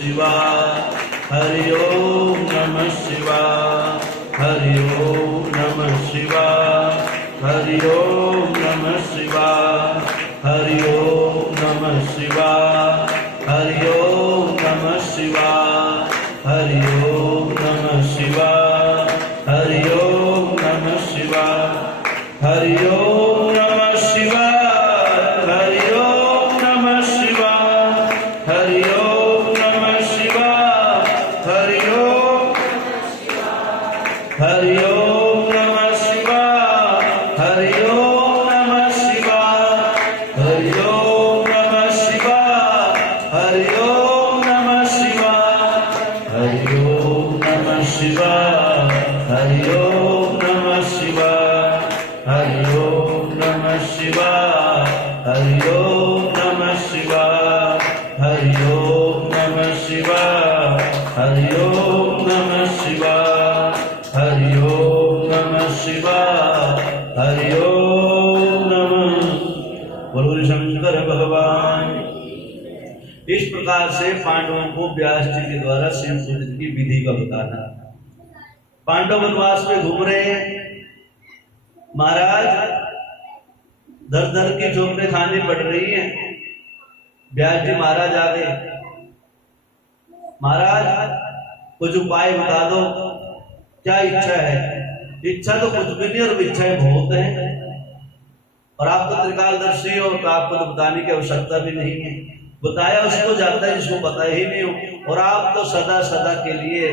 शिवाय, हरि ओम नमः शिवाय, हरि ओम नमः शिवाय, हरि ओम नमः शिवाय, हरि ओम नमः शिवाय, हरि ओम नमः शिवाय, हरि ओम नमः शिवाय, हरि ओम नमः शिवाय, हरि ओम नमः शिवाय, हरि ओम नमः शिवाय, हरि ओम नमः शिवाय, हरि ओम, हरि ओम नमः शिवाय, हरि ओम नमः शिवाय, हरि ओम नमः शिवाय, हरि ओम नमः शिवाय, हरि ओम नमः शिवाय, हरि ओम नमः शिवाय, हरि ओम नमः शिवाय, हरि ओम नमः शिवाय, हरि ओम नमः शिवाय, हरि ओम नमः शिवाय, हरि ओम नमः शिवाय, हरि ओम नमः। बोलो शंकर भगवान। इस प्रकार से पांडवों को व्यास जी के द्वारा शिव पूजन की विधि का बताना। पांडव वनवास में घूम रहे हैं, महाराज दर दर की ठोकरें खानी पड़ रही हैं। व्यास जी महाराज आ गए, महाराज कुछ उपाय बता दो, क्या इच्छा है? इच्छा तो कुछ भी नहीं और इच्छाएं बहुत हैं, और आप तो त्रिकालदर्शी हो तो आपको तो बताने की आवश्यकता भी नहीं है। बताया उसको जाता है जिसको पता ही नहीं हो, और आप तो सदा सदा के लिए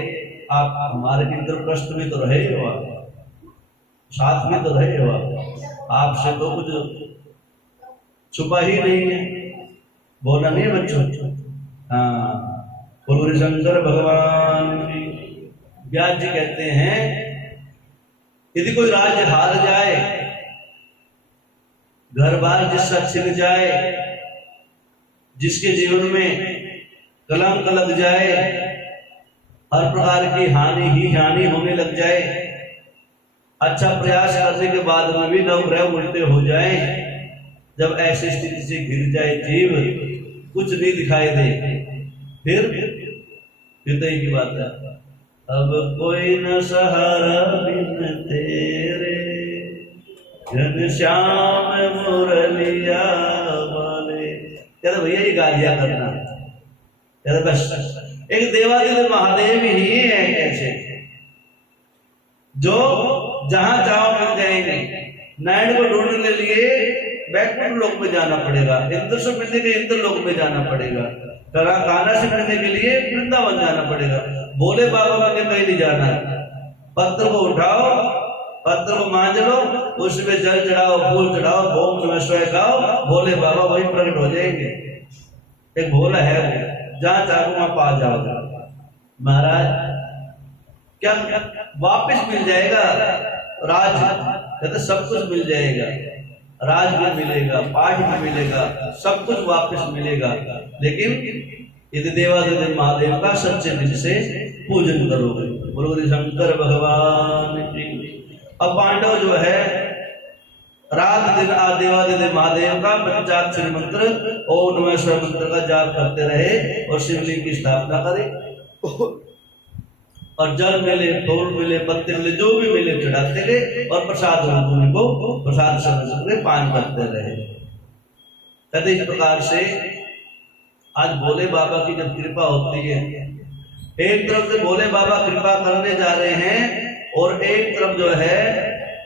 आप हमारे इंद्रप्रस्थ में तो रहे हो, आप साथ में तो रहे हो, आपसे तो कुछ छुपा ही नहीं है। बोला नहीं बच्चों? हाँ, बोलो शंकर भगवान की। व्यास जी कहते हैं यदि कोई राज्य हार जाए, घर बार जिसका छिन जाए, जिसके जीवन में कलंक लग जाए, हर प्रकार की हानि ही हानि होने लग जाए, अच्छा प्रयास करने के बाद में भी नवग्रह उल्टे हो जाए, जब ऐसी स्थिति से घिर जाए जीव, कुछ नहीं दिखाई दे, फिर तो एक ही बात है, अब कोई न सहारा बिन तेरे, घनश्याम मुरलिया वाले। कहते भैया ये गालियां करना, कहते बस एक देवादिदेव महादेव ही है ऐसे जो जहां चाहो मिल जाएंगे। नारायण को ढूंढने के लिए बैकुंठ लोक में जाना पड़ेगा, इंद्र से मिलने के लिए इंद्र लोक में जाना पड़ेगा, कान्हा से मिलने के लिए वृंदावन जाना पड़ेगा। भोले बाबा ने कहीं नहीं जाना। पत्र को उठाओ, पत्र को मांझ लो, उसमें जल चढ़ाओ, फूल चढ़ाओ, ओम नमः शिवाय गाओ, भोले बाबा वही प्रकट हो जाएंगे। एक भोला है, जहां चाहो वहां पा जाओगे। महाराज क्या वापस मिल जाएगा राज? कहते सब कुछ मिल जाएगा, राज भी मिलेगा, पाठ भी मिलेगा, सब कुछ वापस मिलेगा, लेकिन यदि देवादिदेव महादेव का सच्चे दिल से पूजन करोगे। बोलो शंकर भगवान की। अब पांडव जो है रात दिन देवादिदेव महादेव का पंचाक्षरी मंत्र ओम नमः शिवाय मंत्र का जाप करते रहे और शिवलिंग की स्थापना करे, और जल मिले, फूल मिले, पत्ते मिले, जो भी मिले चढ़ाते रहे, और प्रसाद उनको प्रसाद समझ पान करते रहे। कहते इस प्रकार से आज भोले बाबा की जब कृपा होती है, एक तरफ से भोले बाबा कृपा करने जा रहे हैं, और एक तरफ जो है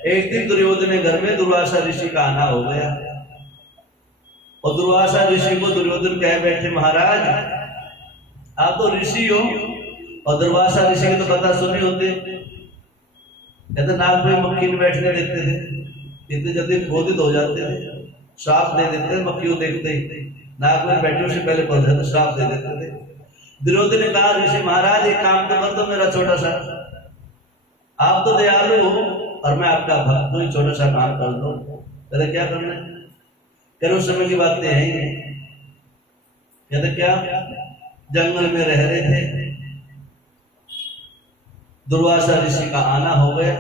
एक दिन दुर्योधन घर में दुर्वासा ऋषि का आना हो गया, और दुर्वासा ऋषि को दुर्योधन कह बैठे महाराज आप तो ऋषि हो, और दुर्वासा ऋषि की तो कथा सुनी होती। कहते नाग में मक्खी में बैठने देते थे, इतने जल्दी क्रोधित हो जाते थे, श्राप दे देते थे। मक्खी को देखते ही नाग में बैठने से पहले पहुंचे तो श्राप दे देते थे। दुर्योधन ने कहा ऋषि महाराज एक काम तो कर दो मेरा छोटा सा, आप तो दयालु हो और मैं आपका भक्त हूं, छोटा सा काम कर दो। कहते क्या करना है? कहते उस समय की बातें हैं। कहते क्या? जंगल में रह रहे थे, दुर्वासा ऋषि का आना हो गया,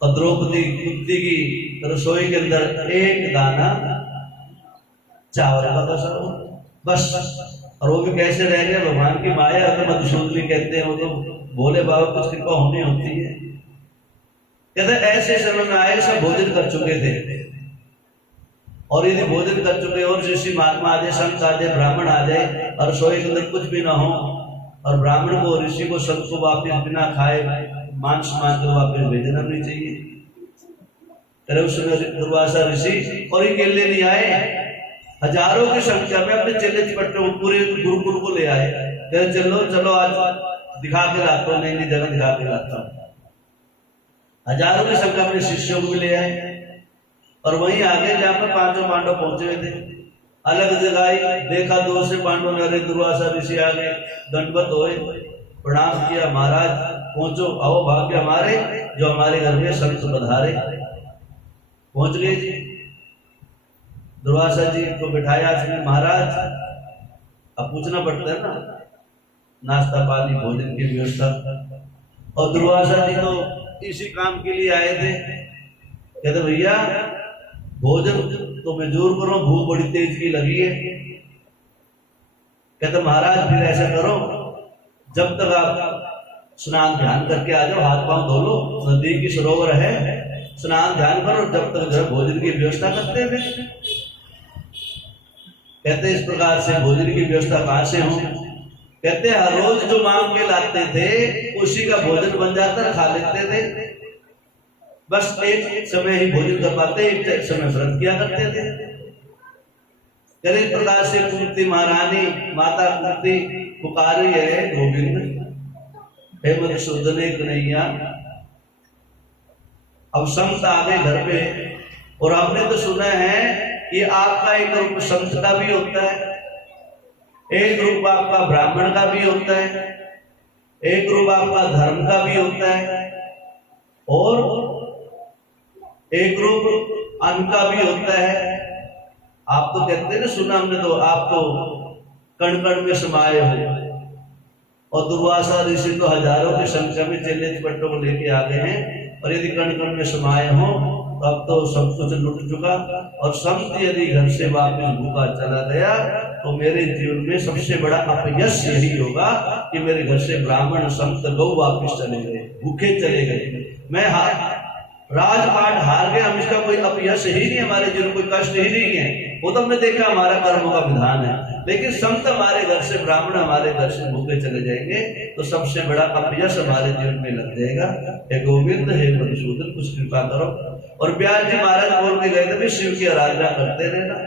और द्रौपदी कुत्ती की रसोई के अंदर एक दाना चावल का बचा, बस और वो भी कैसे रह गए, भगवान की माया तो मधुसूदनी कहते हैं, वो तो भोले बाबा कुछ कृपा होनी होती है। कहते ऐसे समय में आए, सब भोजन कर चुके थे, और यदि भोजन कर चुके और ऋषि महात्मा आ जाए, संत आ जाए, ब्राह्मण आ जाए और रसोई के अंदर कुछ भी ना हो, और ब्राह्मण को ऋषि को संत को वापिस बिना खाए मांस मांस वापिस भेजना नहीं चाहिए। उस समय दुर्वासा ऋषि और ये केले नहीं आए, हजारों की संख्या में अपने चेले चपट्टे पूरे गुरुकुल को ले आए। कहते चलो चलो आज दिखा के लाता हूँ, नई नई जगह दिखा के लाता हूँ। हजारों की संख्या में शिष्यों को भी ले आए, और वहीं आगे जहाँ पर पांचों पांडव पहुंचे हुए थे, अलग जगह देखा, दूर से पांडवों ने, अरे दुर्वासा ऋषि आ गए, दंडवत होए, प्रणाम किया, महाराज पहुंचो, आओ भाग्य हमारे जो हमारे घर में संत पधारे। पहुंच गए जी, दुर्वासा जी को बिठाया महाराज। अब पूछना पड़ता है ना, नाश्ता पानी भोजन की व्यवस्था, और दुर्वासा जी तो इसी काम के लिए आए थे। कहते भैया भोजन तो मैं जरूर करो, भूख बड़ी तेज की लगी है। कहते महाराज फिर ऐसा करो, जब तक आप स्नान ध्यान करके आ जाओ, हाथ पांव धो लो, नदी की सरोवर है, स्नान ध्यान करो, जब तक जो भोजन की व्यवस्था करते हैं। कहते इस प्रकार से भोजन की व्यवस्था कहां से हो? कहते हर रोज जो मांग के लाते थे उसी का भोजन बन जाता, खा लेते थे। बस एक समय ही भोजन कर पाते, एक समय व्रत किया करते थे। कहते इस प्रकार से कुंती महारानी माता कुंती पुकारी है, गोविंद हे मधुसूदन कन्हैया। अब संत आ गए घर पे, और आपने तो सुना है कि आपका एक रूप संत का भी होता है, एक रूप आपका ब्राह्मण का भी होता है, एक रूप आपका धर्म का भी होता है, और एक रूप अन्न का भी होता है। आप तो कहते ना, सुना हमने तो, आप तो कण कण में समाये हो, और दुर्वासा ऋषि तो हजारों की संख्या में चेले चपट्टों को लेके आ गए हैं, और यदि कण कण में समाये हो तो अब तो सब कुछ लुट चुका। और संत यदि घर से वापस भूखा चला गया तो मेरे जीवन में सबसे बड़ा अपयश यही होगा कि मेरे घर से ब्राह्मण संत गौ वापस चले गए, भूखे चले गए, मैं राजपाट हार गया। हम इसका कोई अपयश ही नहीं, हमारे जीवन कोई कष्ट ही नहीं है, वो तो हमने देखा हमारा कर्मों का विधान है। लेकिन संत हमारे घर से, ब्राह्मण हमारे घर से भूखे चले जाएंगे तो सबसे बड़ा अपयश हमारे जीवन में लग जाएगा। हे गोविंद हे मधुसूदन कुछ कृपा करो। और व्यास जी महाराज बोल के गए थे शिव की आराधना करते रहना।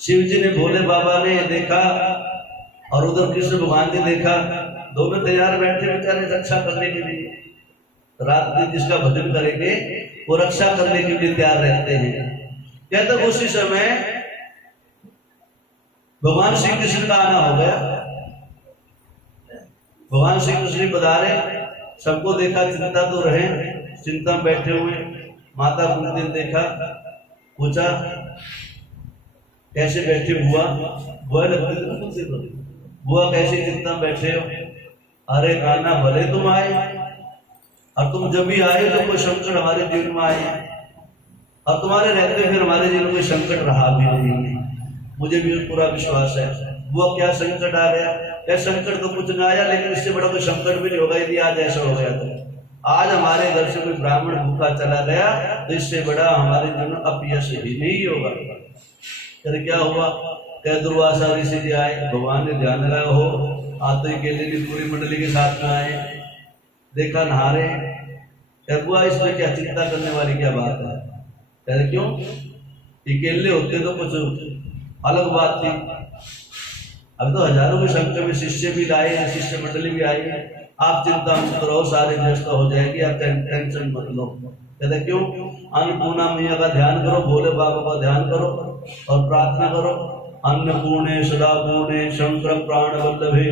शिव जी ने, भोले बाबा ने देखा और उधर कृष्ण भगवान ने देखा, दोनों तैयार बैठे बेचारे रक्षा करने के लिए। रात दिन जिसका भजन करेंगे वो रक्षा करने के लिए तैयार रहते हैं। कहते उसी समय भगवान श्री कृष्ण का आना हो गया। भगवान श्री कृष्ण पधारे, सबको देखा, चिंता तो रहे, चिंता में बैठे हुए। माता कुंती ने देखा, पूछा कैसे बैठे बुआ? बुआ लगती थी, बुआ कैसे चिंता में बैठे हो? अरे कान्हा भले तुम आए, और तुम जब भी आए तो कोई संकट हमारे जीवन में आए, और तुम्हारे रहते फिर हमारे जीवन में कोई संकट रहा भी नहीं। मुझे भी पूरा विश्वास है। वो क्या संकट आ गया? क्या संकट तो कुछ ना आया, लेकिन इससे बड़ा कोई संकट भी नहीं होगा यदि आज ऐसा हो गया तो। आज हमारे घर से कोई ब्राह्मण भूखा चला गया तो इससे बड़ा हमारे जीवन में अपयश ही नहीं होगा। फिर क्या हुआ? क्या दुर्वासा ऋषि जी आए, भगवान ने ध्यान लगाया हो, आते ही केले की पूरी मंडली के साथ में आए, देखा नहा रहे। बुआ इसमें क्या चिंता करने वाली क्या बात है? कहते क्यों? केले होते तो कुछ अलग बात थी। अब तो हजारों की संख्या में शिष्य भी लाए, शिष्य मंडली भी आई है। आप चिंता मत करो, सारी व्यवस्था हो जाएगी, आप टेंशन मत लो। कहते क्यों? अन्नपूर्णा मैया का ध्यान करो, भोले बाबा का ध्यान करो और प्रार्थना करो। अन्नपूर्णे सदा पूर्णे शंकर प्राण वल्लभे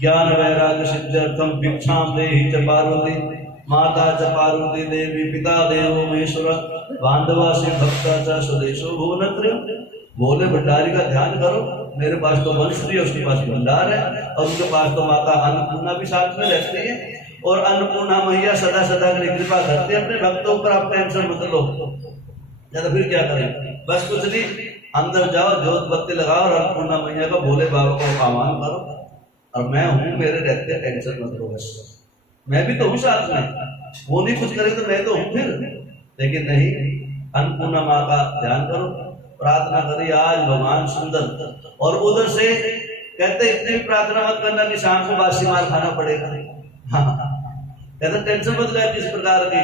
ज्ञान वैराग्य सिद्ध्यर्थम भिक्षाम देहि च पार्वती माता च पार्वती देवी पिता देवो महेश्वर बांधवा से भक्ता च स्वदेशो भुवनत्र। भोले भंडारी का ध्यान करो। मेरे पास तो वंशरी, उसके पास भंडार है, और उनके पास तो माता अन्नपूर्णा भी साथ में रहती है, और अन्नपूर्णा मैया सदा सदा की कृपा करते हैं अपने भक्तों पर। आप टेंशन मत लो। या तो फिर क्या करें? बस कुछ नहीं, अंदर जाओ, जोत बत्ती लगाओ और अन्नपूर्णा मैया का भोले बाबा को आह्वान करो, और मैं हूँ, मेरे रहते, टेंशन मत लो, बस मैं भी तो हूँ साथ में, वो नहीं कुछ करे तो मैं तो हूँ फिर। लेकिन नहीं, अन्नपूर्णा माँ का ध्यान करो, प्रार्थना करिए आज भगवान सुंदर। और उधर से कहते इतनी भी प्रार्थना मत करना कि शाम को बासी माल खाना पड़ेगा। हाँ, कहते टेंशन मत ले किसी प्रकार की।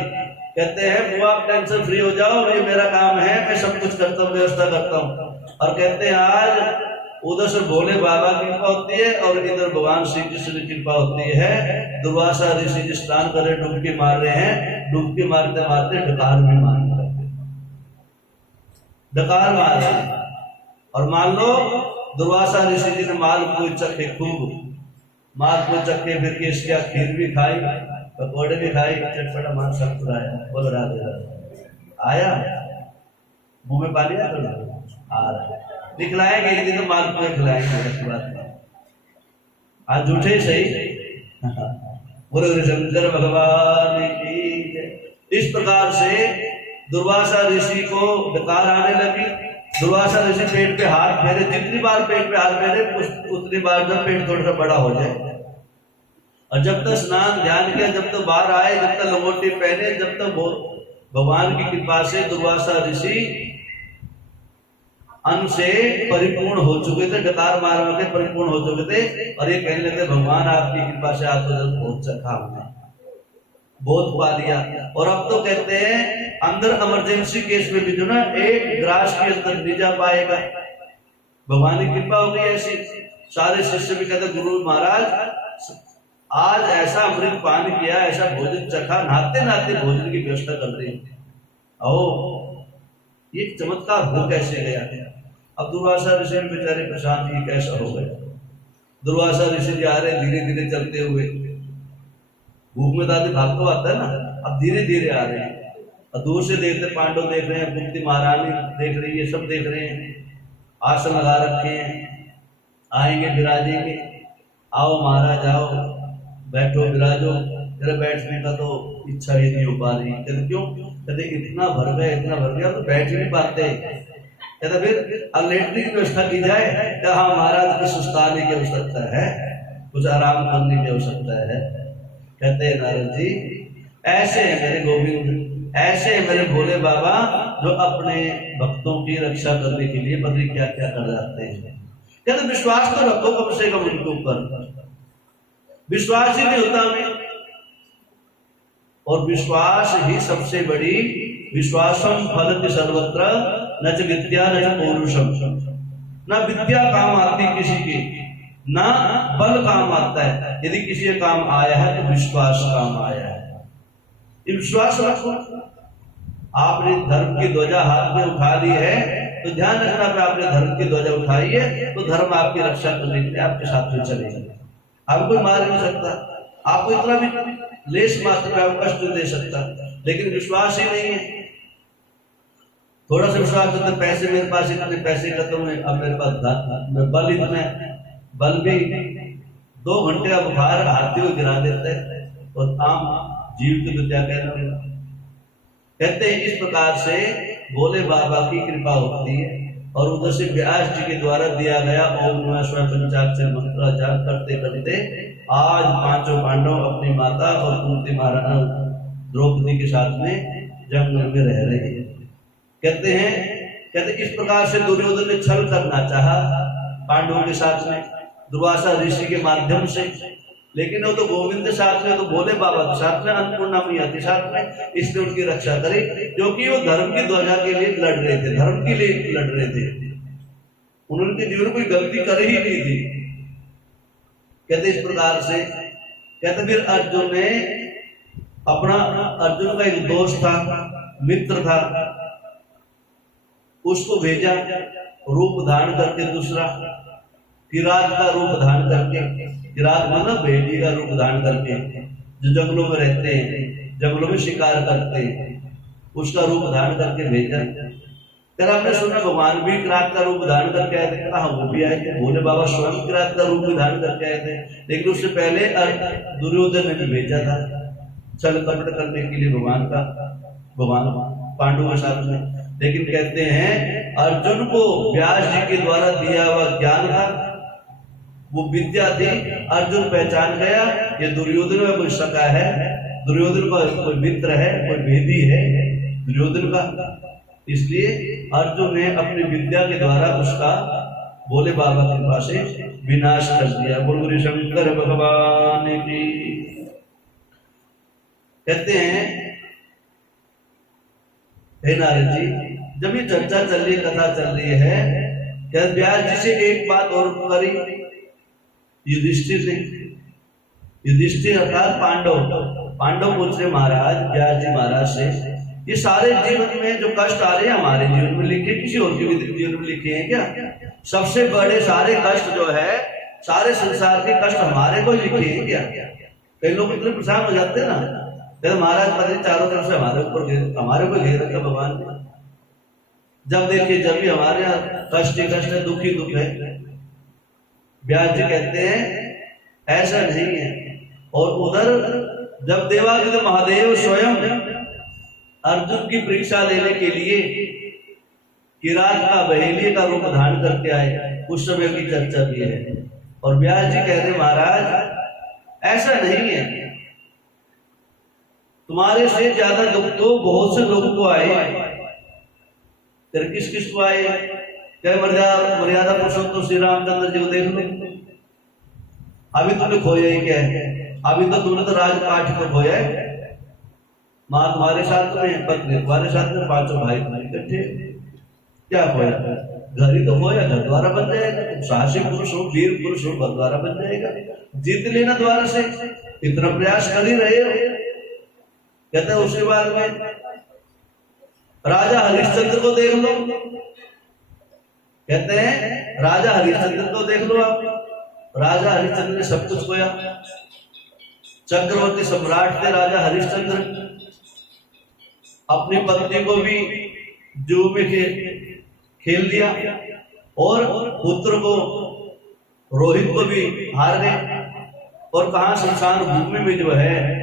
कहते हैं वो आप टेंशन फ्री हो जाओ, ये मेरा काम है, मैं सब कुछ करता हूँ, व्यवस्था करता हूँ। और कहते हैं आज उधर से भोले बाबा की कृपा होती है और इधर भगवान श्री कृष्ण की कृपा होती है। दुर्वासा ऋषि जी स्नान कर रहे, डुबकी मार रहे हैं, डुबकी मारते मारते डकार भी मारने लगे, डकार मार रहे। और मान लो दुर्वासा ऋषि जी ने माल को चखे, खूब माल को चखे, फिर केश क्या खीर भी खाई, पकौड़े भी खाई, चटपटा मान सब खुलाया, बोल रहा आया मुंह में पानी आ रहा, दिखलाएंगे एक दिन तो माल को खिलाएंगे। आज झूठे सही बोले शंकर भगवान की। इस प्रकार से दुर्वासा ऋषि को डकार आने लगी। दुर्वासा ऋषि पेट पे हाथ फेरे, जितनी बार पेट पे हाथ फेरे उतनी बार जब पेट थोड़ा सा बड़ा हो जाए। और जब तक स्नान ध्यान किया, जब तक बाहर आए, जब तक लंगोटी पहने, जब तक भगवान की कृपा से दुर्वासा ऋषि अन्न से परिपूर्ण हो चुके थे, डकार मार के परिपूर्ण हो चुके थे। और ये कहने लगे भगवान आपकी कृपा से आपको जब बहुत चखा हमने, बहुत पा लिया। और अब तो कहते हैं अंदर इमरजेंसी केस में भी जो ना एक ग्रास के अंदर नहीं जा पाएगा, भगवान की कृपा हो गई ऐसी। सारे शिष्य भी कहते गुरु महाराज आज ऐसा अमृत पान किया, ऐसा भोजन चखा, नहाते नहाते भोजन की व्यवस्था कर रही है। ये चमत्कार हो कैसे गया? अब दुर्वासा ऋषि बेचारे परेशान, ये कैसा हो गया? दुर्वासा ऋषि जा रहे धीरे धीरे चलते हुए, भूख में दादी भाग तो आता है ना, अब धीरे धीरे आ रहे हैं। और दूर से देखते पांडव देख रहे हैं, कुंती महारानी देख रही है, सब देख रहे हैं, आसन लगा रखे हैं, आएंगे विराजेंगे, आओ महाराज आओ, बैठो विराजो। तेरा बैठने का तो इच्छा ही नहीं हो पा रही। कहते क्यों? कहते इतना भर गया, इतना भर गया, तो बैठ ही नहीं पाते। कहते फिर अब लेटने की व्यवस्था की जाए। क्या हाँ महाराज को सुस्ताने की आवश्यकता है, कुछ आराम करने की आवश्यकता है। कहते हैं नारद जी ऐसे है मेरे गोविंद, ऐसे है मेरे भोले बाबा, जो अपने भक्तों की रक्षा करने के लिए पता क्या क्या कर जाते हैं। कहते विश्वास तो रखो कम से कम उनके ऊपर, विश्वास ही नहीं होता हमें। और विश्वास ही सबसे बड़ी, विश्वासम फलति सर्वत्र न च विद्या न च पौरुषम। ना विद्या काम आती किसी की, ना बल काम आता है। यदि किसी का काम आया है तो विश्वास काम आया है। ये विश्वास रखो। आपने धर्म की ध्वजा हाथ में उठा ली है तो ध्यान रखना कि आपने धर्म की ध्वजा उठाई है तो धर्म आपकी रक्षा करने के लिए आपके साथ में चलेगा। आपको कोई मार नहीं सकता, आपको इतना भी लेस मात्र में आपको कष्ट दे सकता, लेकिन विश्वास ही नहीं है। थोड़ा सा विश्वास करते, पैसे मेरे पास इतने पैसे खत्म है, अब मेरे पास बल इतने, बल भी 2 घंटे का बुखार हाथी को गिरा देते हैं और काम जीव की तो क्या कहना। कहते हैं इस प्रकार से भोले बाबा की कृपा होती है। और उधर से व्यास जी के द्वारा दिया गया ओम नमः शिवाय पंचाक्षर मंत्र जाप करते करते आज 5 पांडव अपनी माता और कुंती महारानी द्रौपदी के साथ में जंगल में रह रहे हैं। कहते इस प्रकार से दुर्योधन ने छल करना चाहा पांडवों के साथ में दुर्वासा ऋषि के माध्यम से, लेकिन वो तो गोविंद के साथ में, तो भोले बाबा के साथ में, अन्नपूर्णा मैया के साथ में, इसलिए उनकी रक्षा करी, क्योंकि वो धर्म की ध्वजा के लिए लड़ रहे थे, धर्म के लिए लड़ रहे थे। उन्होंने जीवन कोई गलती कर ही नहीं थी। कहते इस प्रकार से, कहते फिर अर्जुन ने अपना, अर्जुन का एक दोस्त था, मित्र था, उसको भेजा रूप धारण करके, दूसरा किरात का रूप धारण करके, किरात मतलब भेड़ी का रूप धारण करके, जो जंगलों में रहते हैं, जंगलों में शिकार करते हैं, उसका रूप धारण करके भेजा। फिर आपने सुना भगवान भी किरात का रूप धारण करके आए थे, हाँ वो भी आए थे, भोले बाबा स्वयं किरात का रूप भी धारण करके आए थे। लेकिन उससे पहले दुर्योधन ने भी भेजा था छल कपट करने के लिए भगवान पांडवों के साथ में। लेकिन कहते हैं अर्जुन को व्यास जी के द्वारा दिया हुआ ज्ञान था, वो विद्या थी। अर्जुन पहचान गया ये दुर्योधन में कोई सका है, दुर्योधन का कोई मित्र है, कोई भेदी है दुर्योधन का। इसलिए अर्जुन ने अपनी विद्या के द्वारा उसका भोले बाबा की कृपा से विनाश कर दिया। गुरु शंकर भगवान की। कहते हैं हे नारद जी, जब ये चर्चा चल रही, कथा चल रही है, क्या व्यास जी से एक बात और करी युधिष्ठिर ने। युधिष्ठिर अर्थात पांडव पूछ रहे महाराज व्यास जी महाराज से, ये सारे जीवन में जो कष्ट आ रहे हैं हमारे जीवन में लिखे, किसी और के भी जीवन में लिखे हैं क्या? सबसे बड़े सारे कष्ट जो है, सारे संसार के कष्ट हमारे को लिखे हैं क्या? कई लोग इतने परेशान हो जाते हैं ना, महाराज पति चारों तरफ से हमारे को घेर रखा भगवान ने। जब देखिए जब भी हमारे यहाँ कष्ट ही कष्ट है, दुख ही दुख है। व्यास जी कहते हैं ऐसा नहीं है। और उधर जब देवादिदेव महादेव स्वयं अर्जुन की परीक्षा लेने के लिए किरात का बहेलिये का रूप धारण करके आए, उस समय की चर्चा भी है। और व्यास जी कह रहे महाराज ऐसा नहीं है, तुम्हारे से ज्यादा दुख तो बहुत से लोगों को आए। फिर किस किस को आए? क्या मर्यादा पुरुषोत्तम श्री रामचंद्र जी को देख लो, अभी तुमने खोया ही क्या है? अभी तो तुमने तो राजपाट को खोया है। माँ तुम्हारे साथ में, पत्नी तुम्हारे साथ में, पांचों भाई तुम्हारे इकट्ठे, क्या खोया? घर ही तो खोया, घर द्वारा बन जाएगा। साहसी पुरुष हो, वीर पुरुष हो, घर द्वारा बन जाएगा। जीत लेना द्वारा से, इतना प्रयास कर ही रहे हो। कहते हैं उसके बाद में राजा हरिश्चंद्र को देख लो। कहते हैं राजा हरिश्चंद्र को देख लो आप। राजा हरिश्चंद्र ने सब कुछ खोया। चक्रवर्ती सम्राट थे राजा हरिश्चंद्र। अपनी पत्नी को भी जू में खेल दिया और पुत्र को रोहित को भी हार गए। और कहा शमशान भूमि में जो है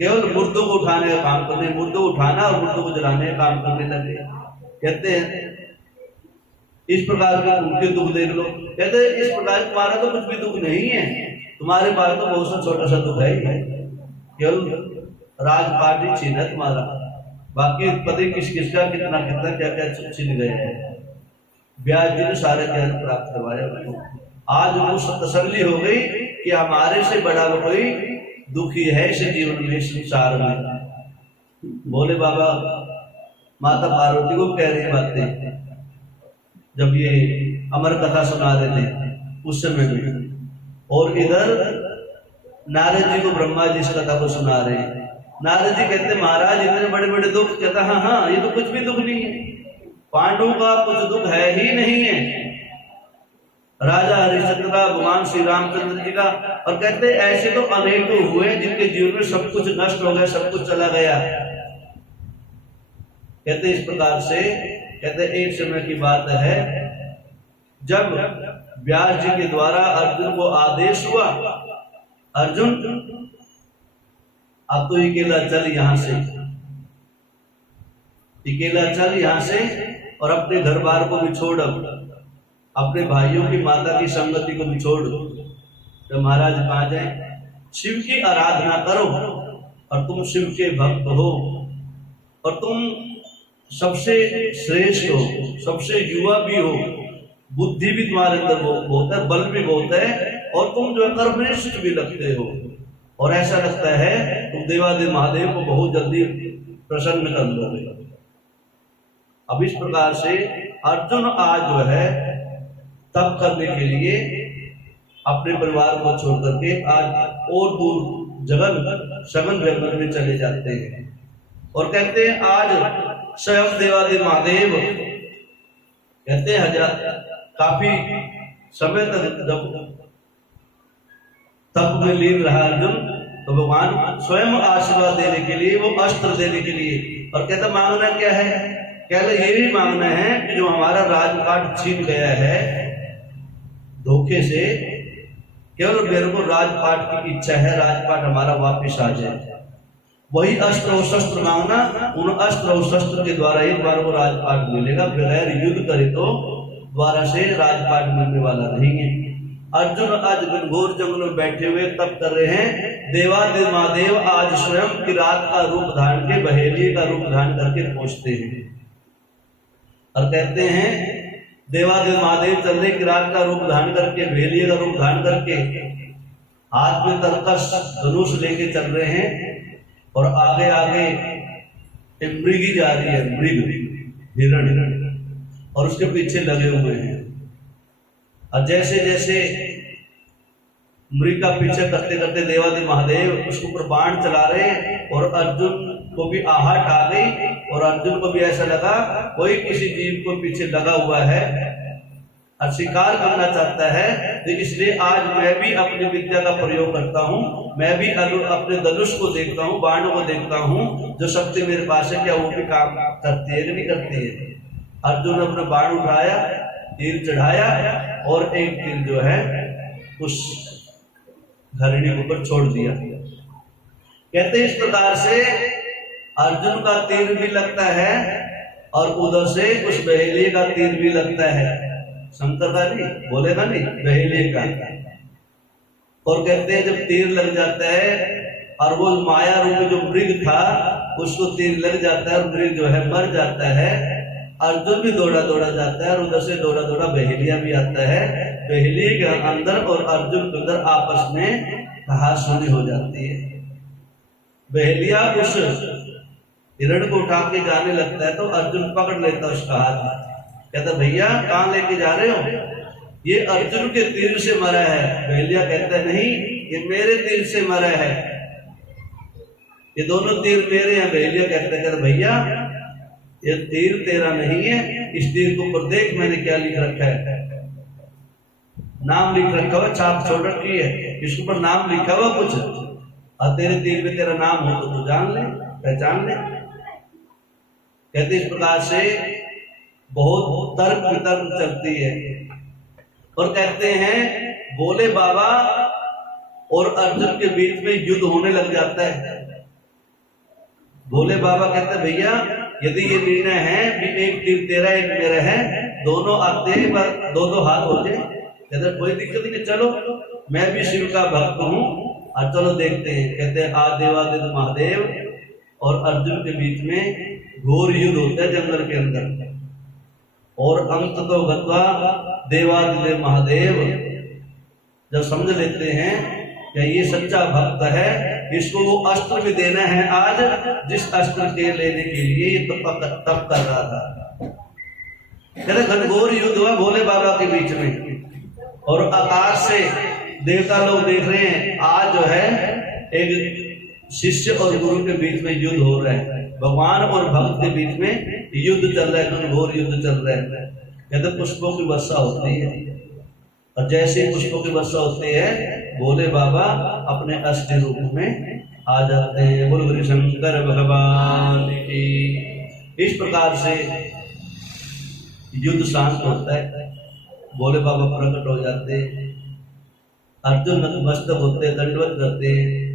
केवल मुर्दों को उठाने का काम करने, मुर्दों को उठाना और मुर्दों को जलाने का काम करने लगे। कहते हैं इस प्रकार का उनके दुख देख लो। कहते हैं इस प्रकार तुम्हारा तो कुछ भी दुख नहीं है, तुम्हारे पास तो बहुत सा छोटा सा दुख है, केवल राजपाट ही छीना तुम्हारा, बाकी पति किस किस का कितना कितना क्या क्या छीन गए हैं। व्यास जी ने सारे ज्ञान प्राप्त करवाया। आज वो तसल्ली हो गई कि हमारे से बड़ा कोई दुखी है इस जीवन में, संसार में। भोले बाबा माता पार्वती को कह रही बातें जब ये अमर कथा सुना रहे थे उस समय में, और इधर नारद जी को ब्रह्मा जी इस कथा को सुना रहे हैं। नारद जी कहते महाराज इतने बड़े बड़े दुख। कहता हाँ हाँ, ये तो कुछ भी दुख नहीं है, पांडवों का कुछ दुख है ही नहीं है, राजा हरिश्चंद्र का, भगवान श्री रामचंद्र जी का। और कहते ऐसे तो अनेकों हुए जिनके जीवन में सब कुछ नष्ट हो गया, सब कुछ चला गया। कहते इस प्रकार से, कहते एक समय की बात है जब व्यास जी के द्वारा अर्जुन को आदेश हुआ, अर्जुन अब तो अकेला चल यहाँ से, अकेला चल यहाँ से, और अपने घर बार को भी छोड़, अपने भाइयों की माता की संगति को भी छोड़। तो महाराज कहा जाए शिव की आराधना करो, और तुम शिव के भक्त हो, और तुम सबसे श्रेष्ठ हो, सबसे युवा भी हो, बुद्धि भी तुम्हारे अंदर बहुत है, बल भी बहुत है, और तुम जो है कर्मनिष्ठ भी लगते हो। और ऐसा लगता है तुम देवादेव महादेव को बहुत जल्दी प्रसन्न कर लोगे। अब इस प्रकार से अर्जुन आज जो है तप करने के लिए अपने परिवार को छोड़ करके आज और दूर सघन जंगल में चले जाते हैं। और कहते हैं आज स्वयं देवादेव महादेव कहते हैं काफी समय तक जब तप में लीन रहा अर्जुन, तो भगवान स्वयं आशीर्वाद देने के लिए, वो अस्त्र देने के लिए, और कहता मांगना क्या है? कहते ये भी मांगना है कि जो हमारा राजपाट छीन गया है धोखे से, केवल मेरे को राजपाट की इच्छा है, राजपाट हमारा वापस आ जाए। वही अस्त्र और शस्त्र मांगना, उन अस्त्र और शस्त्र के द्वारा एक बार वो राजपाट मिलेगा, बगैर युद्ध करे तो द्वारा से राजपाट मिलने वाला नहीं है। अर्जुन आज घनघोर जंगल में बैठे हुए तप कर रहे हैं। देवादिदेव महादेव आज स्वयं किरात का रूप धारण के, बहेलिये का रूप धारण करके पहुंचते हैं और कहते हैं देवादिदेव महादेव चल रहे किरात का रूप धारण करके, बहेलिये का रूप धारण करके, हाथ में तरकस धनुष लेके चल रहे हैं और आगे आगे एक मृगी जा रही है, मृग हिरण, और उसके पीछे लगे हुए हैं। और जैसे जैसे मृग का पीछे करते करते देवादिदेव महादेव उसके ऊपर बाण चला रहे हैं और अर्जुन को भी आहट आ गई और अर्जुन को भी ऐसा लगा कोई किसी जीव को पीछे लगा हुआ है और शिकार करना चाहता है, तो इसलिए आज मैं भी अपनी विद्या का प्रयोग करता हूँ, मैं भी अपने धनुष को देखता हूँ, बाणों को देखता हूँ, जो शक्ति मेरे पास है क्या वो भी काम करती है कि नहीं करती है। अर्जुन ने अपना बाण उठाया, तीर चढ़ाया और एक तीर जो है उस हरिणी के ऊपर छोड़ दिया। कहते इस प्रकार से अर्जुन का तीर भी लगता है और उधर से उस बहेलिये का तीर भी लगता है, शंकर का नहीं, बोलेगा नहीं, बहेलिये का। और कहते हैं जब तीर लग जाता है और वो माया रूपी जो मृग था उसको तीर लग जाता है और मृग जो है मर जाता है, अर्जुन भी दौड़ा दौड़ा जाता है और उधर से दौड़ा दौड़ा बहेलिया भी आता है। बहेलिये के अंदर और अर्जुन के अंदर आपस में कहासुनी हो जाती है। बहेलिया उस हिरण को उठा के जाने लगता है तो अर्जुन पकड़ लेता है उसका हाथ, कहता भैया कहाँ लेके जा रहे हो, ये अर्जुन के तीर से मरा है। बहेलिया कहता है नहीं, ये मेरे तीर से मरा है, ये दोनों तीर मेरे हैं। बहेलिया कहता है भैया ये तीर तेरा नहीं है, इस तीर के ऊपर देख मैंने क्या लिख रखा है, नाम लिख रखा हुआ, छाप छोड़ रखी है, इसके ऊपर नाम लिखा हुआ कुछ, और तेरे तीर में तेरा नाम हो तो तू जान ले, पहचान ले। कहते इस प्रकार से बहुत तर्क वितर्क चलती है और कहते हैं बोले बाबा और अर्जुन के बीच में युद्ध होने लग जाता है। भोले बाबा कहते हैं भैया यदि ये निर्णय है कि एक तीर तेरा एक मेरा है, दोनों आते हैं पर दो हाथ हो जाए, कहते कोई दिक्कत नहीं, चलो मैं भी शिव का भक्त हूँ और चलो देखते हैं। कहते हैं देवादिदेव महादेव और अर्जुन के बीच में घोर युद्ध होता है जंगल के अंदर, और अंत तो गत्वा देवादिदेव महादेव जब समझ लेते हैं कि ये सच्चा भक्त है, इसको वो अस्त्र भी देना है आज जिस अस्त्र के लेने के लिए ये तप कर रहा था। कहते घनघोर युद्ध हुआ भोले बाबा के बीच में और आकाश से देवता लोग देख रहे हैं आज जो है एक शिष्य और गुरु के बीच में युद्ध हो रहा है, भगवान और भक्त के बीच में युद्ध चल रहा है, घनघोर युद्ध चल रहा है। कहते पुष्पों की वर्षा होती है और जैसे ही पुष्पों की वर्षा होती है भोले बाबा अपने असली रूप में आ जाते हैं। बोल हरि शंकर भगवान की। इस प्रकार से युद्ध शांत होता है, भोले बाबा प्रकट हो जाते हैं, अर्जुन नतमस्तक होते हैं, दंडवत करते हैं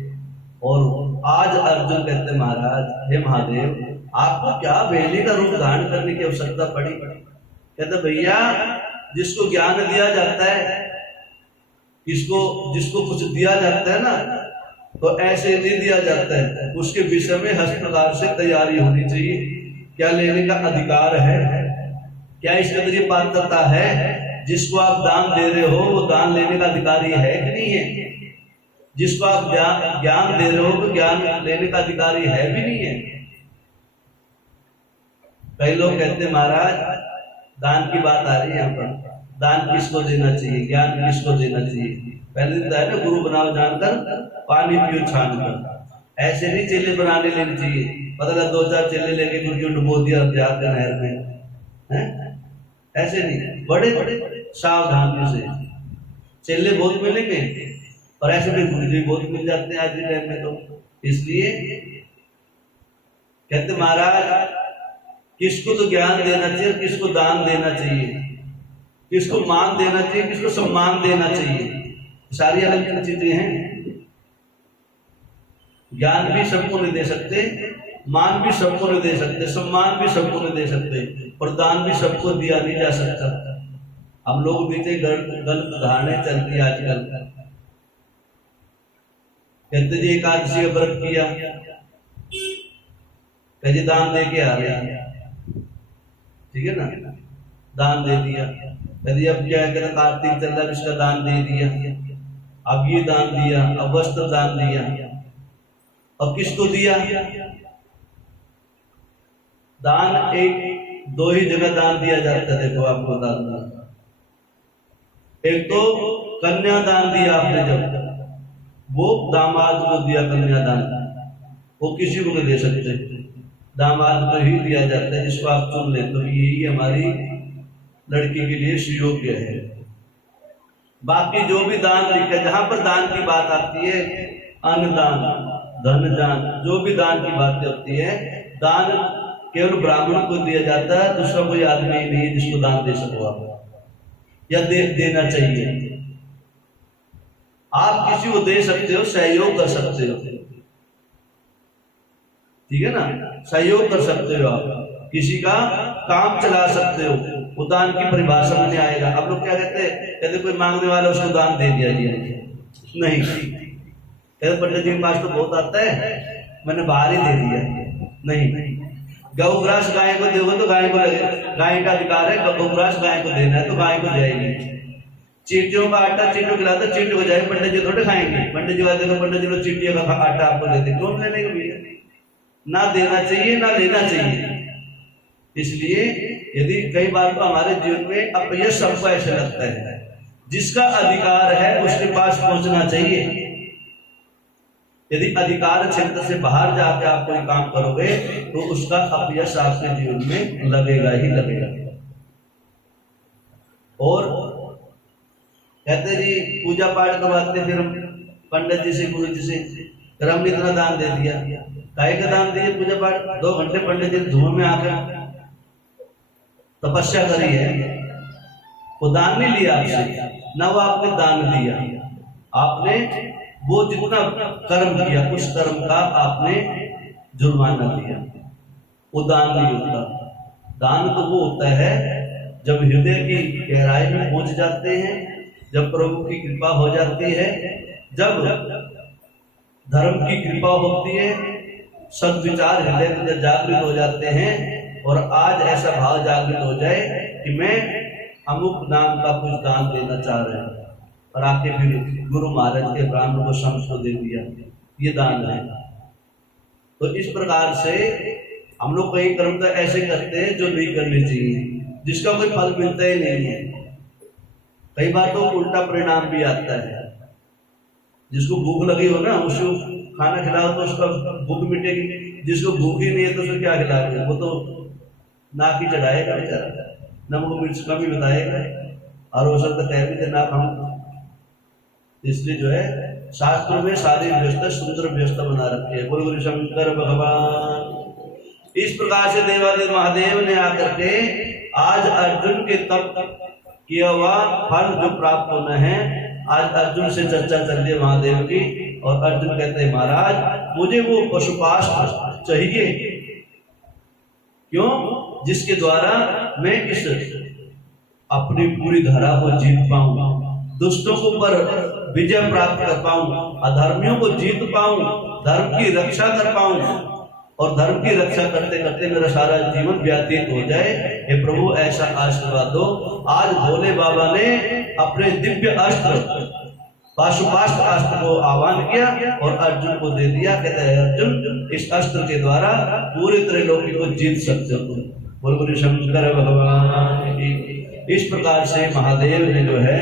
और आज अर्जुन कहते महाराज हे महादेव आपको क्या बहेलिये का रूप धारण करने की आवश्यकता पड़ी? कहते भैया जिसको ज्ञान दिया जाता है, जिसको कुछ दिया जाता है ना तो ऐसे नहीं दिया जाता है, उसके विषय में हर प्रकार से तैयारी होनी चाहिए। क्या लेने का अधिकार है, क्या इसके अंदर ये पात्रता है, जिसको आप दान दे रहे हो वो दान लेने का अधिकारी है कि नहीं है, जिसको आप ज्ञान दे रहे हो तो ज्ञान लेने का अधिकारी है भी नहीं है। कई लोग कहते महाराज दान की बात आ रही है यहाँ पर, दान किसको देना चाहिए, ज्ञान किसको देना चाहिए? पहले दिन है ना गुरु बनाओ जानकर पानी पियो छान कर, ऐसे नहीं चेले बनाने लेने चाहिए। पता लगा 2-4 चेले लेके गुरु डुबो दिया जाकर नहर में, हैं? ऐसे नहीं, बड़े बड़े सावधानी से चेले बहुत मिलेंगे और ऐसे भी गुरु जी बहुत मिल जाते हैं आज के टाइम में। तो इसलिए कहते महाराज किसको तो ज्ञान देना चाहिए, किसको दान देना चाहिए, किसको मान देना चाहिए, किसको सम्मान देना चाहिए, सारी अलग अलग चीजें हैं। ज्ञान भी सबको नहीं दे सकते, मान भी सबको नहीं दे सकते, सम्मान भी सबको नहीं दे सकते, और दान भी सबको दिया नहीं जा सकता। हम लोग बीते गलत धारणाएं चलती आजकल। कहते जी एकादशी का व्रत किया, कहते दान दे के आ रहे हैं, ठीक है ना, दान दे दिया। कहते अब क्या कहते कार्तिक चल रहा है, इसका दान दे दिया, अब ये दान दिया, अब वस्त्र दान दिया। अब किसको दिया? दान एक दो ही जगह दान दिया जाता है। देखो आपको दान, एक तो कन्यादान दिया आपने, जब वो दामाद को दिया कन्यादान, वो किसी को नहीं दे सकते, दामाद को ही दिया जाता है, जिसको आप चुन ले तो यही हमारी लड़की के लिए सुयोग्य है। बाकी जो भी दान लिखा, जहां पर दान की बात आती है, अन्नदान, धन दान, जो भी दान की बात होती है, दान केवल ब्राह्मण को दिया जाता है, दूसरा कोई आदमी नहीं है जिसको दान दे सको आप, या देना चाहिए। आप किसी को दे सकते हो, सहयोग कर सकते हो, ठीक है ना, सहयोग कर सकते हो, आप किसी का काम चला सकते हो, वो दान की परिभाषा में नहीं आएगा। अब लोग क्या कहते हैं, कहते कोई मांगने वाला उसको दान दे दिया जी, नहीं, कहते पंडित जी के पास तो बहुत आता है, मैंने बाहर ही दे दिया, नहीं। गौग्रास गाय को दोगे तो गाय को लगेगा, गाय का अधिकार है, गौग्रास गाय को देना है तो गाय को जाएगी। चींटियों का आटा चींटियों खिलाता, चींटियों को जाएगी, पंडित जी थोड़े खाएंगे। पंडित जी आते तो पंडित जी लोग चींटियों का आटा आपको देते, क्यों लेने को भी ना देना चाहिए ना लेना चाहिए। इसलिए यदि कई बार तो हमारे जीवन में अपयश सबको ऐसा लगता है, जिसका अधिकार है उसके पास पहुंचना चाहिए। यदि अधिकार क्षेत्र से बाहर जाकर आप कोई काम करोगे तो उसका अपयश आपके जीवन में लगेगा ही लगेगा। और कहते जी पूजा पाठ करवाते, फिर पंडित जी से, गुरु जी से, फिर हमने इतना दान दे दिया, काय का दान दिए पूजा पाठ, 2 घंटे पंडित जी धुआं में आकर तपस्या करी है, वो दान नहीं लिया आपसे, ना वो आपने दान दिया, आपने वो जितना कर्म किया उस कर्म का आपने जुर्माना दिया, वो दान नहीं होता। दान तो वो होता है जब हृदय की गहराई में पहुंच जाते हैं, जब प्रभु की कृपा हो जाती है, जब धर्म की कृपा होती है, सद्विचार हृदय के अंदर जागृत हो जाते हैं, और आज ऐसा भाव जागृत हो जाए कि मैं अमुक नाम का कुछ दान देना चाह रहा हूं, और आके फिर गुरु महाराज के ब्राह्मण को शम्स को दे दिया, ये दान है। तो इस प्रकार से हम लोग कई कर्म तो ऐसे करते हैं जो नहीं करने चाहिए, जिसका कोई फल मिलता ही नहीं है। कई बार तो उल्टा परिणाम भी आता है, जिसको भूख लगी हो ना उसको खाना खिलाओ तो उसका भूख मिटेगी, जिसको भूख ही नहीं है तो उसको क्या खिलाओगे, वो तो नाक ही चढ़ाएगा बेचारा, नमक मिर्च का भी बताएगा, और वो सब तो कह भी ना खाऊं। इसलिए जो है शास्त्रों में सारी व्यवस्था सुंदर व्यवस्था बना रखी है। गुरु शंकर भगवान इस प्रकार से देवादेव महादेव ने आकर के आज अर्जुन के तप किया हुआ फल जो प्राप्त होना है, आज अर्जुन से चर्चा चल रही है महादेव की, और अर्जुन कहते हैं महाराज मुझे वो पशुपाश चाहिए, क्यों, जिसके द्वारा मैं इस अपनी पूरी धरा को जीत पाऊं, दुष्टों को पर विजय प्राप्त कर पाऊं, अधर्मियों को जीत पाऊं, धर्म की रक्षा कर पाऊं, और धर्म की रक्षा करते करते मेरा सारा जीवन व्यतीत हो जाए। हे प्रभु ऐसा आशीर्वाद दो। आज भोले बाबा ने अपने दिव्य अस्त्र पाशुपाश अस्त्र को आह्वान किया और अर्जुन को दे दिया। कहते हैं अर्जुन इस अस्त्र के द्वारा पूरे त्रैलोकी को जीत सकते हो। बोल बोले शंकर भगवान की। इस प्रकार से महादेव ने जो है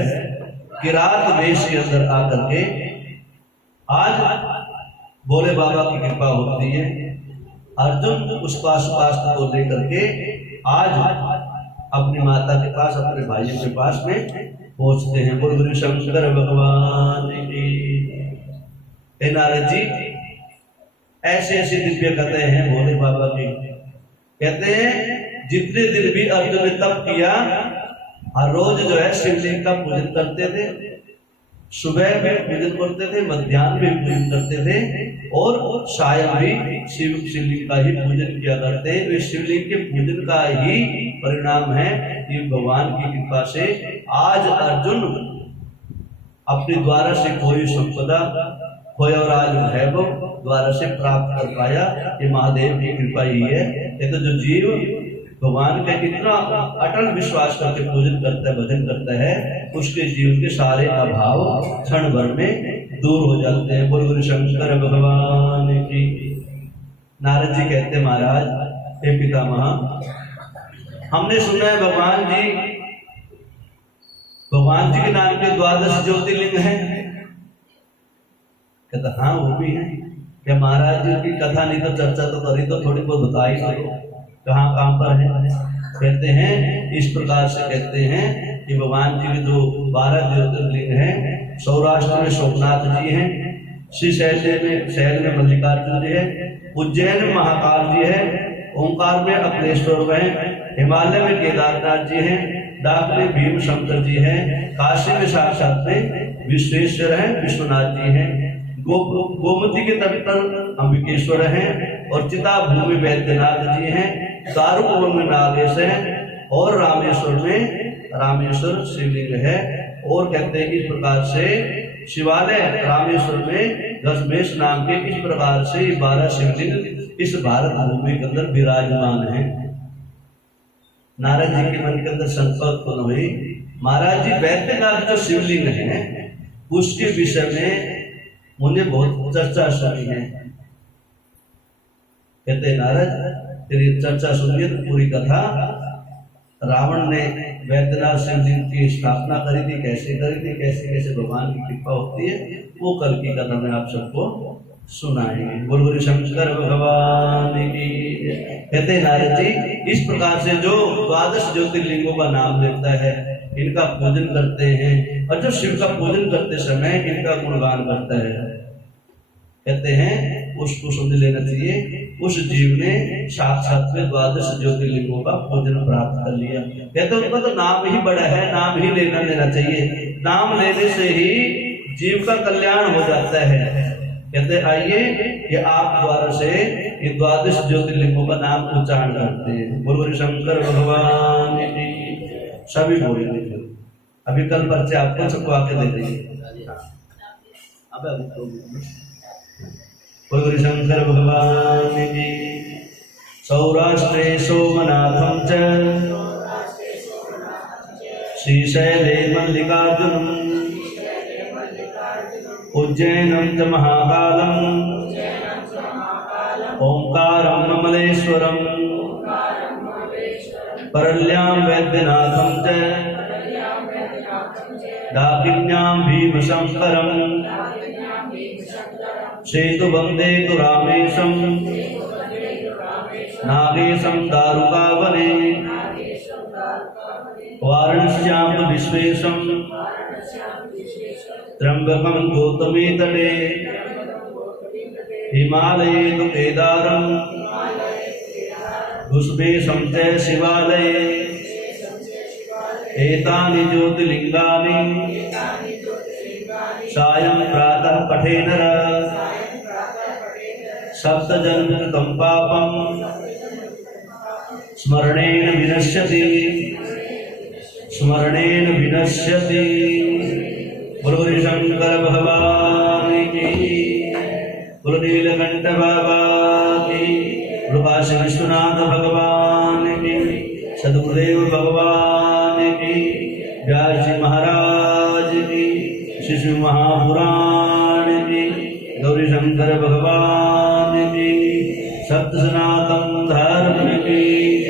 किरात वेश के अंदर आकर के आज भोले बाबा की कृपा होती है। अर्जुन उस पाशुपाश को लेकर के आज अपनी माता के पास, अपने भाइयों के पास में पहुंचते हैं। बोल गुरु शंकर भगवान की। नारद जी ऐसे ऐसे दिव्य कथाएं हैं भोले बाबा की। कहते हैं जितने दिन भी अर्जुन ने तप किया, हर रोज जो है शिवलिंग का पूजन करते थे, सुबह में पूजन करते थे, मध्याह्न में पूजन करते थे और शायद भी शिवलिंग का ही पूजन किया करते। वे शिवलिंग के पूजन का ही परिणाम है कि भगवान की कृपा से आज अर्जुन अपने द्वारा से कोई संपदा खोया और आज वैभव द्वारा से प्राप्त कर पाया। ये महादेव की कृपा ही है। ये तो जो जीव भगवान का कितना अटल विश्वास करके पूजन करता है, भजन करता है, उसके जीवन के सारे अभाव क्षण भर में दूर हो जाते हैं। बोल गुरु शंकर भगवान की। नारद जी कहते महाराज हे पितामह, हमने सुना है भगवान जी के नाम के 12 ज्योतिर्लिंग हैं। कहता हाँ वो भी है। क्या महाराज जी की कथा नहीं तो चर्चा तो करी तो थोड़ी बहुत बता ही दो कहाँ पर है। कहते हैं इस प्रकार से कहते हैं कि भगवान जी के जो 12 ज्योतिर्लिंग हैं, सौराष्ट्र में सोमनाथ जी हैं, शैल में मल्लिकार्जुन जी है, उज्जैन में महाकाल जी है, ओंकार में अपनेश्वर है, हिमालय में केदारनाथ जी हैं, डाक में भीम शंकर जी हैं, काशी में साक्षात में विश्वेश्वर हैं, विश्वनाथ जी हैं, गोमती के तट पर अंबिकेश्वर हैं और चिता भूमि वैद्यनाथ जी हैं, दारुपुर में नागेश है और रामेश्वर में रामेश्वर शिवलिंग है। और कहते हैं इस प्रकार से शिवालय रामेश्वर में दशमेश नाम के इस प्रकार से 12 शिवलिंग इस भारत भूमि के अंदर विराजमान है। नारद जी के मन के अंदर संकल्प उत्पन्न हुई, महाराज जी वैद्यनाथ जो शिवलिंग है उसके विषय में मुझे बहुत चर्चा सुनी है। कहते नारद तेरी चर्चा सुनिए तो पूरी कथा। रावण ने वैद्यनाथ शिवलिंग की स्थापना करी थी, कैसे करी थी, कैसे कैसे भगवान की कृपा होती है, वो कल की कथा में आप सबको सुनाएंगे। बोल गुरु शंकर भगवान की। कहते नारद जी इस प्रकार से जो 12 ज्योतिर्लिंगों का नाम लेता है, इनका पूजन करते हैं और जो शिव का पूजन करते समय इनका गुणगान करता है, कहते हैं उसको समझ लेना चाहिए उस जीव ने साक्षात में 12 ज्योतिर्लिंगों का पूजन प्राप्त कर लिया। कहते उनका तो नाम ही बड़ा है, नाम ही लेना चाहिए, नाम लेने से ही जीव का कल्याण हो जाता है। कहते आइए कि आप द्वारा से इन 12 ज्योतिर्लिंगों का नाम उच्चारण करते हैं। बोल शंकर भगवान की। सभी बोलेंगे। अभी कल पर्चे आपको छपवा के दे देंगे। बोल शंकर भगवान की। सौराष्ट्रे सोमनाथं च श्रीशैले मल्लिकार्जुनम् उज्जैनं च महाकालम् ओंकारं ममलेश्वरम् परल्यां वैद्यनाथं च दाकिन्यां भीमशंकरम् सेतु वंदे तु रामेशं नागेशं दारुकावने वाराणस्यां तु विश्वेशं त्र्यंबकं गौतमी तटे हिमालये तु केदारं घुष्मेशं च शिवालये एतानि ज्योतिर्लिंगानि सायं प्रातः पठे नरः सप्तजन्मकृतं पापं स्मरणेन विनश्यति स्मरणेन विनश्यति। बोलो शंकर भगवान की। बोलो नीलकंठ बाबा की। बोलो काशी विश्वनाथ भगवान की। सदगुरुदेव भगवान की। व्यास जी महाराज की। शिशु महापुराण की। गौरी शंकर भगवान की। सत्य सनातन धर्म की।